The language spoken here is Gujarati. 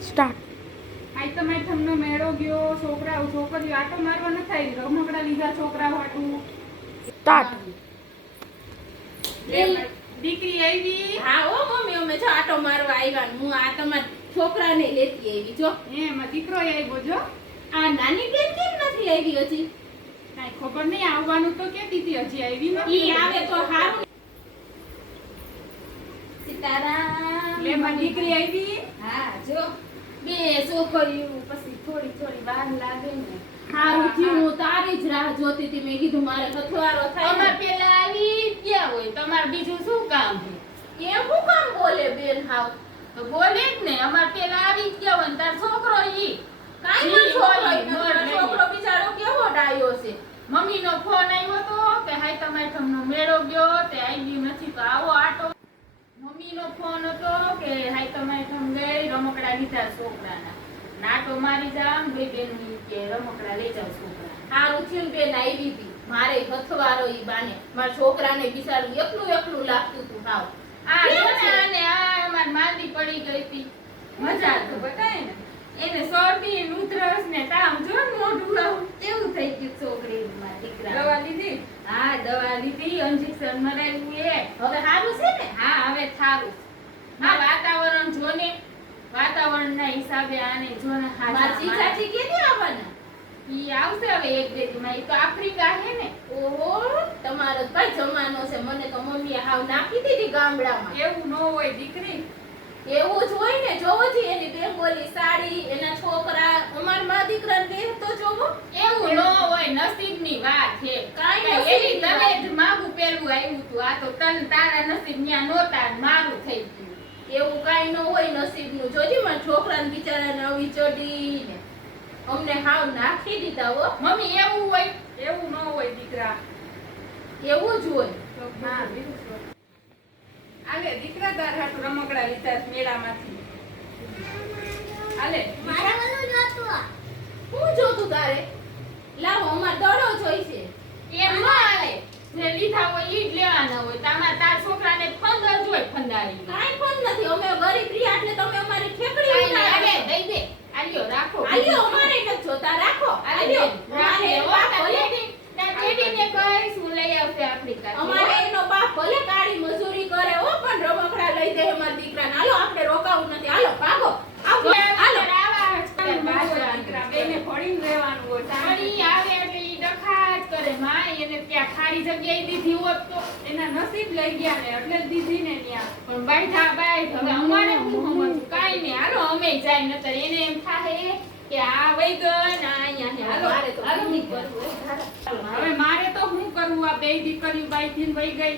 સ્ટાર્ટ. આઈટમનો મેળો ગયો, છોકરાઓ છોકરીઓ આટો મારવા ન થાય, રમકડા લીધા છોકરાઓ હાટું. સ્ટાર્ટ. દીકરી આવી. હા ઓ મમ્મી અમે જો આટો મારવા આવ્યા હું આ તમારા છોકરાને લેતી આવી જો એમાં દીકરો આવ્યો જો. આ નાની બેન કેમ નથી આવી હજી કાંઈ ખબર નહીં, આવવાનું તો કેતી હતી, હજી આવી ઈ નથી. આવે તો હારું સીતારામ લે માં દીકરી આવી. હા જો બે છોકરીઓ પછી થોડી વાર લાગે ને હારું થયું હું તારી જ રાહ જોતી હતી મેં કીધું મારે કથવારો થાય અમાર પેલા આવી ગયા હોય તમાર બીજું શું કામ છે એમ હું કામ બોલે બેન હાવ તો બોલે જ ને અમાર પેલા આવી ગયા હોય ને તાર છોકરો ઈ કાઈ ન છોકરો બિચારો કેવો ડાયો છે મમ્મી નો ફોન આવ્યો તો કે હાય તમારે તમને મેળો ગયો તે આવી નથી તો આવો આટો મમ્મી નો ફોન હતો કે હાય તમારે તમને ગઈ રમકડા લીધા છોકરાના નાટો મારી જામ બે બેન કે રમકડા લઈ જાવ છોકરા હારું થયું બેન આવી હતી મારે કથવારો ઈ બાને મારા છોકરાને બિચારું એકલું લાગતું હતું હાવ આ જો ને આને આ અમાર માંદી પડી ગઈ હતી મજા તો બતાય ને. એને શરદી ઉધરસ ને તાવ જો ને મોઢું આવું કેવું થઈ ગયું છોકરી માં દીકરા દવા લીધી. હા દવા લીધી ઇન્જેક્શન મરાવ્યું એ હવે હારું છે ને હા હવે થારું હા વાતાવરણ જોને વાતાવરણના હિસાબે આને જોને મારા ચીચાજી કેદી આવવાના ઈ આવશે હવે એક બે દીમાં ઈ તો આફ્રિકા હે ને ઓહો તમારો ભાઈ જમાનો છે મને તો મમ્મીએ હાવ નાખી દીધી ગામડામાં એવું ન હોય દીકરી. એવું જ હોય ને જોવો જી એની બેંગોલી સાડી એના છોકરા અમાર માં દીકરાને બેન તો જોવો એવું ન હોય નસીબની વાત છે કાંઈ એવી નસીબની તને વાત. જ માગું પેલું આવ્યું તું આ તો તન તારા નસીબ ન્યા નોતા ને મારું થઈ ગયું એવું કાઈ ન હોય નસીબનું જોજી મારા છોકરાને બિચારાને આવી ચડીને અમને હાવ નાખી દીધા હો મમ્મી એવું હોય એવું ન હોય દીકરા. એવું જ હોય હા. આલે દીકરા તાર હાટુ રમકડા લીધા છે મેળામાંથી. આલે. હું જોતું તારે લાવો અમાર દડો જોઈશે એમ ન હાલે જે લીધા હોય ઈ જ લેવાના હોય તમારા તાર છોકરાને ફંદર જોઈ ફંદારી કાઈ પણ નથી અમે ગરીબ રહ્યા એટલે તમે અમારી ઠેકડી કાઈ નહીં, ઉડાડો. આલે દઈ દે આલ્યો રાખો આલ્યો અમારે નથી જોતા રાખો આલ્યો રાખે અમારે બાપ ભલે ડેડીને કહીશ હું લઈ આવશે આફ્રિકા અમારે એનો બાપ ભલે કાળી મજૂરી કરે હો પણ રમકડા લઈ દે અમારા દીકરાને હાલો આપણે રોકાવું નથી હાલો ભાગો આવો હાલો દીકરા બેને ફળીને રહેવાનું હોય. સાડી આવે એટલે ઈ ડખા જ કરે માં એને ત્યાં ખાલી જગ્યાએ દીધી હોત તો એના નસીબ લઈ ગયા ને એટલે જ દીધી ને ન્યા. પણ બાઈઠા બાઈઠ હવે અમારે શું સમજવું કાઈ નહીં હાલો અમે જાય નતર એને એમ થાહે કે આ વઈ ગઈ ને આ અહીંયા હે હાલો મારે તો હાલો નહીં કરવું હવે મારે તો શું કરવું, આ બે દીકરીઓ બાઈથી વઈ ગઈ.